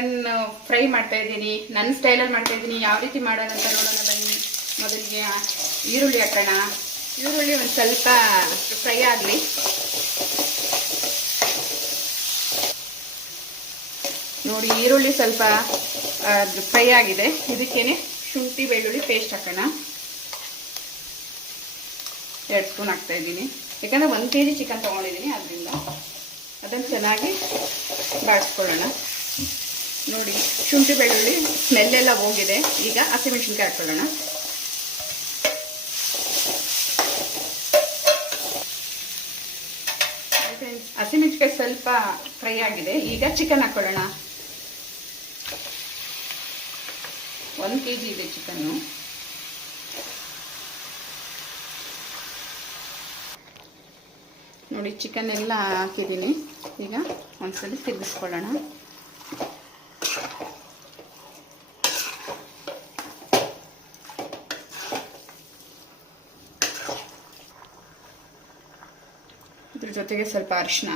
Chicken fry ಮಾಡ್ತಾ ಇದ್ದೀನಿ. ನನ್ನ ಸ್ಟೈಲಲ್ಲಿ ಮಾಡ್ತಾ ಇದ್ದೀನಿ. ಯಾವ ರೀತಿ ಮಾಡೋಣ ಅಂತ ನೋಡೋಣ ಬನ್ನಿ. ಮೊದಲಿಗೆ ಈರುಳ್ಳಿ ಹಾಕೋಣ. ಈರುಳ್ಳಿ ಒಂದು ಸ್ವಲ್ಪ ಫ್ರೈ ಆಗಲಿ. ನೋಡಿ, ಈರುಳ್ಳಿ ಸ್ವಲ್ಪ ಫ್ರೈ ಆಗಿದೆ. ಇದಕ್ಕೇನೆ ಶುಂಠಿ ಬೆಳ್ಳುಳ್ಳಿ ಪೇಸ್ಟ್ ಹಾಕೋಣ. 2 ಸ್ಪೂನ್ ಹಾಕ್ತಾ ಇದ್ದೀನಿ. ಯಾಕಂದರೆ 1 kg ಚಿಕನ್ ತೊಗೊಂಡಿದ್ದೀನಿ, ಅದರಿಂದ ಅದನ್ನು ಚೆನ್ನಾಗಿ ಬಾಡಿಸ್ಕೊಳ್ಳೋಣ. ನೋಡಿ, ಶುಂಠಿ ಬೆಳ್ಳುಳ್ಳಿ ಸ್ಮೆಲ್ಲೆಲ್ಲ ಹೋಗಿದೆ. ಈಗ ಹಸಿಮೆಣಸಿನ್ಕಾಯಿ ಹಾಕ್ಕೊಳ್ಳೋಣ. ಹಸಿಮೆಣಸಿನ್ಕಾಯಿ ಸ್ವಲ್ಪ ಫ್ರೈ ಆಗಿದೆ. ಈಗ ಚಿಕನ್ ಹಾಕ್ಕೊಳ್ಳೋಣ. 1 kg ಇದೆ ಚಿಕನ್ನು. ನೋಡಿ, ಚಿಕನ್ ಎಲ್ಲ ಹಾಕಿದ್ದೀನಿ. ಈಗ ಒಂದ್ಸಲ ತಿರುಗಿಸ್ಕೊಳ್ಳೋಣ. ಇದ್ರ ಜೊತೆಗೆ ಸ್ವಲ್ಪ ಅರಿಶಿನ,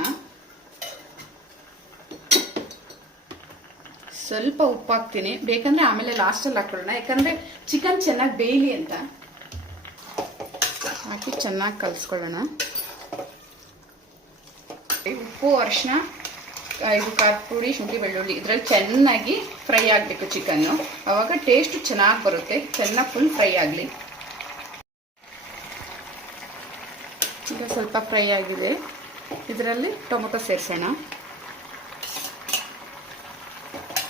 ಸ್ವಲ್ಪ ಉಪ್ಪು ಹಾಕ್ತೀನಿ. ಬೇಕಂದ್ರೆ ಆಮೇಲೆ ಲಾಸ್ಟಲ್ಲಿ ಹಾಕೊಳ್ಳೋಣ, ಯಾಕಂದ್ರೆ ಚಿಕನ್ ಚೆನ್ನಾಗಿ ಬೇಯಲಿ ಅಂತ. ಹಾಕಿ ಚೆನ್ನಾಗಿ ಕಲಿಸ್ಕೊಳ್ಳೋಣ. ಉಪ್ಪು, ಅರಿಶಿನ, ಇದು ಖಾರದ ಪುಡಿ, ಶುಂಠಿ ಬೆಳ್ಳುಳ್ಳಿ ಇದರಲ್ಲಿ ಚೆನ್ನಾಗಿ ಫ್ರೈ ಆಗಬೇಕು ಚಿಕನ್ನು. ಆವಾಗ ಟೇಸ್ಟ್ ಚೆನ್ನಾಗಿ ಬರುತ್ತೆ. ಚೆನ್ನಾಗಿ ಫುಲ್ ಫ್ರೈ ಆಗಲಿ. ಈಗ ಸ್ವಲ್ಪ ಫ್ರೈ ಆಗಿದೆ. ಇದರಲ್ಲಿ ಟೊಮೊಟೊ ಸೇರಿಸೋಣ.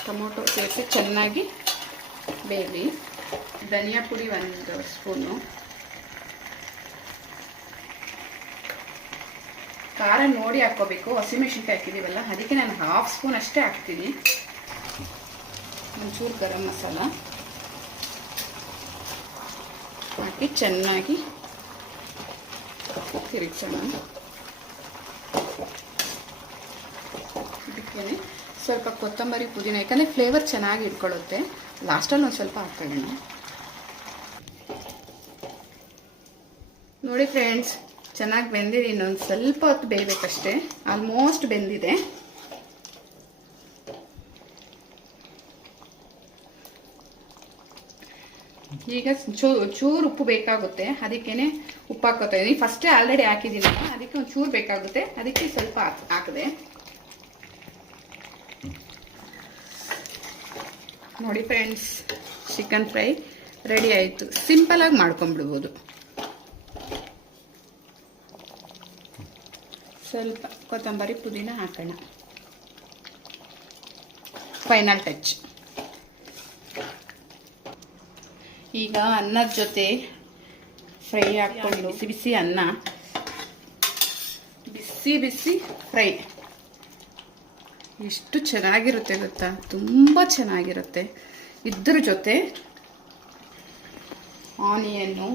ಟೊಮೊಟೊ ಸೇರಿಸಿ ಚೆನ್ನಾಗಿ ಬೇಯಲಿ. ಧನಿಯಾ ಪುಡಿ 1 ಸ್ಪೂನು. ಖಾರ ನೋಡಿ ಹಾಕ್ಕೋಬೇಕು. ಹಸಿಮೆಣಸಿನ್ಕಾಯಿ ಹಾಕಿದ್ದೀವಲ್ಲ, ಅದಕ್ಕೆ ನಾನು 1/2 ಸ್ಪೂನ್ ಅಷ್ಟೇ ಹಾಕ್ತೀನಿ. ಒಂಚೂರು ಗರಂ ಮಸಾಲ ಹಾಕಿ ಚೆನ್ನಾಗಿ ತಿರುಗಿಸೋಣ. ಇದಕ್ಕೆ ಸ್ವಲ್ಪ ಕೊತ್ತಂಬರಿ, ಪುದೀನ, ಯಾಕಂದರೆ ಫ್ಲೇವರ್ ಚೆನ್ನಾಗಿ ಇಟ್ಕೊಳ್ಳುತ್ತೆ. ಲಾಸ್ಟಲ್ಲಿ ಒಂದು ಸ್ವಲ್ಪ ಹಾಕ್ಕೊಳ್ಳೋಣ. ನೋಡಿ ಫ್ರೆಂಡ್ಸ್, ಚೆನ್ನಾಗಿ ಬೆಂದಿದೆ. ಇನ್ನೊಂದು ಸ್ವಲ್ಪ ಹೊತ್ತು ಬೇಯಬೇಕಷ್ಟೇ. ಆಲ್ಮೋಸ್ಟ್ ಬೆಂದಿದೆ. ಈಗ ಚೂರು ಉಪ್ಪು ಬೇಕಾಗುತ್ತೆ. ಅದಕ್ಕೇನೆ ಉಪ್ಪು ಹಾಕೋತಾ ಇದ್ದೀನಿ. ಫಸ್ಟೇ ಆಲ್ರೆಡಿ ಹಾಕಿದ್ದೀನಿ, ಅದಕ್ಕೆ ಒಂದು ಚೂರು ಬೇಕಾಗುತ್ತೆ. ಅದಕ್ಕೆ ಸ್ವಲ್ಪ ಹಾಕಿದೆ. ನೋಡಿ ಫ್ರೆಂಡ್ಸ್, ಚಿಕನ್ ಫ್ರೈ ರೆಡಿ ಆಯಿತು. ಸಿಂಪಲಾಗಿ ಮಾಡ್ಕೊಂಡ್ಬಿಡ್ಬೋದು. ಸ್ವಲ್ಪ ಕೊತ್ತಂಬರಿ, ಪುದೀನ ಹಾಕೋಣ. Final touch. ಈಗ ಅನ್ನದ ಜೊತೆ ಫ್ರೈ ಹಾಕ್ಕೊಂಡು ಬಿಸಿ ಬಿಸಿ ಅನ್ನ, ಬಿಸಿ ಬಿಸಿ ಫ್ರೈ ಎಷ್ಟು ಚೆನ್ನಾಗಿರುತ್ತೆ ಗೊತ್ತಾ? ತುಂಬ ಚೆನ್ನಾಗಿರುತ್ತೆ. ಇದ್ರ ಜೊತೆ ಆನಿಯನ್ನು,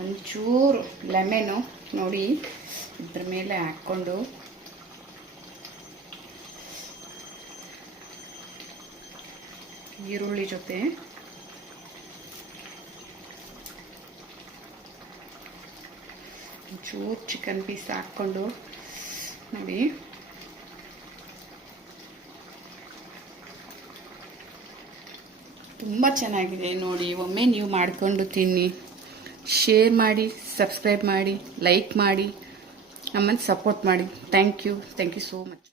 ಒಂಚೂರು ಲೆಮನ್ನು ನೋಡಿ ಇದ್ರ ಮೇಲೆ ಹಾಕ್ಕೊಂಡು ಈರುಳ್ಳಿ ಜೊತೆ ಒಂಚೂರು ಚಿಕನ್ ಪೀಸ್ ಹಾಕ್ಕೊಂಡು ನೋಡಿ ತುಂಬ ಚೆನ್ನಾಗಿದೆ. ನೋಡಿ, ಒಮ್ಮೆ ನೀವು ಮಾಡಿಕೊಂಡು ತಿನ್ನಿ. ಶೇರ್ ಮಾಡಿ, ಸಬ್ಸ್ಕ್ರೈಬ್ ಮಾಡಿ, ಲೈಕ್ ಮಾಡಿ, ನಮ್ಮನ್ನು ಸಪೋರ್ಟ್ ಮಾಡಿ. Thank you so much.